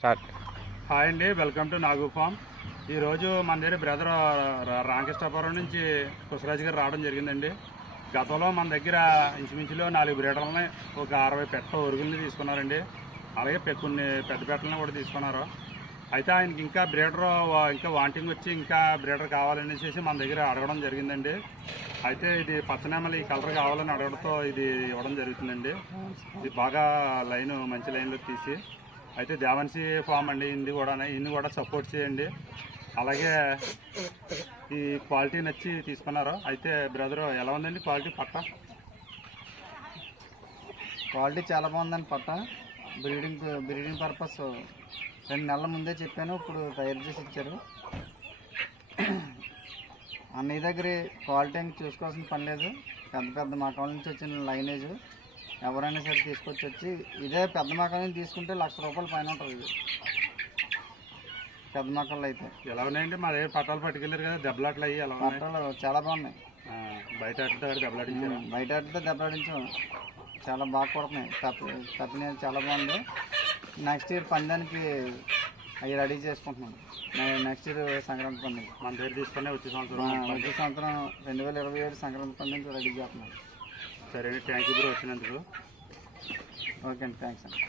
Start. Hi అండి, welcome to Nagu form. ఈరోజు మన దగ్గర బ్రదర్ రామకృష్ణాపురం నుంచి కుశరాజు గారు రావడం జరిగిందండి. గతంలో మన దగ్గర ఇంచుమించులో 4 బ్రీడర్లని, ఒక 60 పెట్ట ఒరుగుల్ని తీసుకున్నారండి. అలాగే కొన్ని పెద్ద పెట్టలను కూడా తీసుకున్నారు. అయితే ఆయనకి ఇంకా వాంటింగ్ వచ్చి ఇంకా బ్రీడర్ కావాలనేసి మన దగ్గర అడగడం జరిగిందండి. అయితే ఇది పచ్చనెమలి ఈ కలర్ కావాలని అడగడంతో ఇది ఇవ్వడం జరుగుతుందండి. ఇది బాగా మంచి లైన్లో తీసి, అయితే దేవన్సీ ఫామ్ అండి. ఇన్ని కూడా సపోర్ట్ చేయండి. అలాగే ఈ క్వాలిటీ నచ్చి తీసుకున్నారు. అయితే బ్రదర్ ఎలా ఉందండి క్వాలిటీ? క్వాలిటీ చాలా బాగుందండి. బ్రీడింగ్ పర్పస్ 2 నెలల ముందే చెప్పాను, ఇప్పుడు తయారు చేసి ఇచ్చారు. అన్నయ్య దగ్గర క్వాలిటీ అని చూసుకోవాల్సిన పని లేదు. పెద్ద మకాల నుంచి వచ్చిన లైనేజ్ ఎవరైనా సరే తీసుకొచ్చి ఇదే పెద్ద మకాల నుంచి తీసుకుంటే ₹1,00,000 పైన ఉంటుంది. ఇది పెద్ద మకాళ్ళు అయితే ఎలా ఉన్నాయండి? మా దగ్గర పట్టాలు పట్టుకెళ్ళారు కదా, దెబ్బలాట్లు అయ్యి ఎలా పట్టాలు చాలా బాగున్నాయి. బయట దెబ్బలాడించారు. బయట దెబ్బలాడించాం, చాలా బాగా కొడుతున్నాయి. తప్పిన చాలా బాగుంది. నెక్స్ట్ ఇయర్ పందానికి అవి రెడీ చేసుకుంటున్నాను. నెక్స్ట్ ఇయర్ సంక్రాంతి పండుగ మన దగ్గర తీసుకునే వచ్చే సంవత్సరం 2027 సంక్రాంతి పండుగకి రెడీ చేస్తున్నాను. సరే, థ్యాంక్ యూ బ్రో వచ్చినందుకు. ఓకే అండి, థ్యాంక్స్ అండి.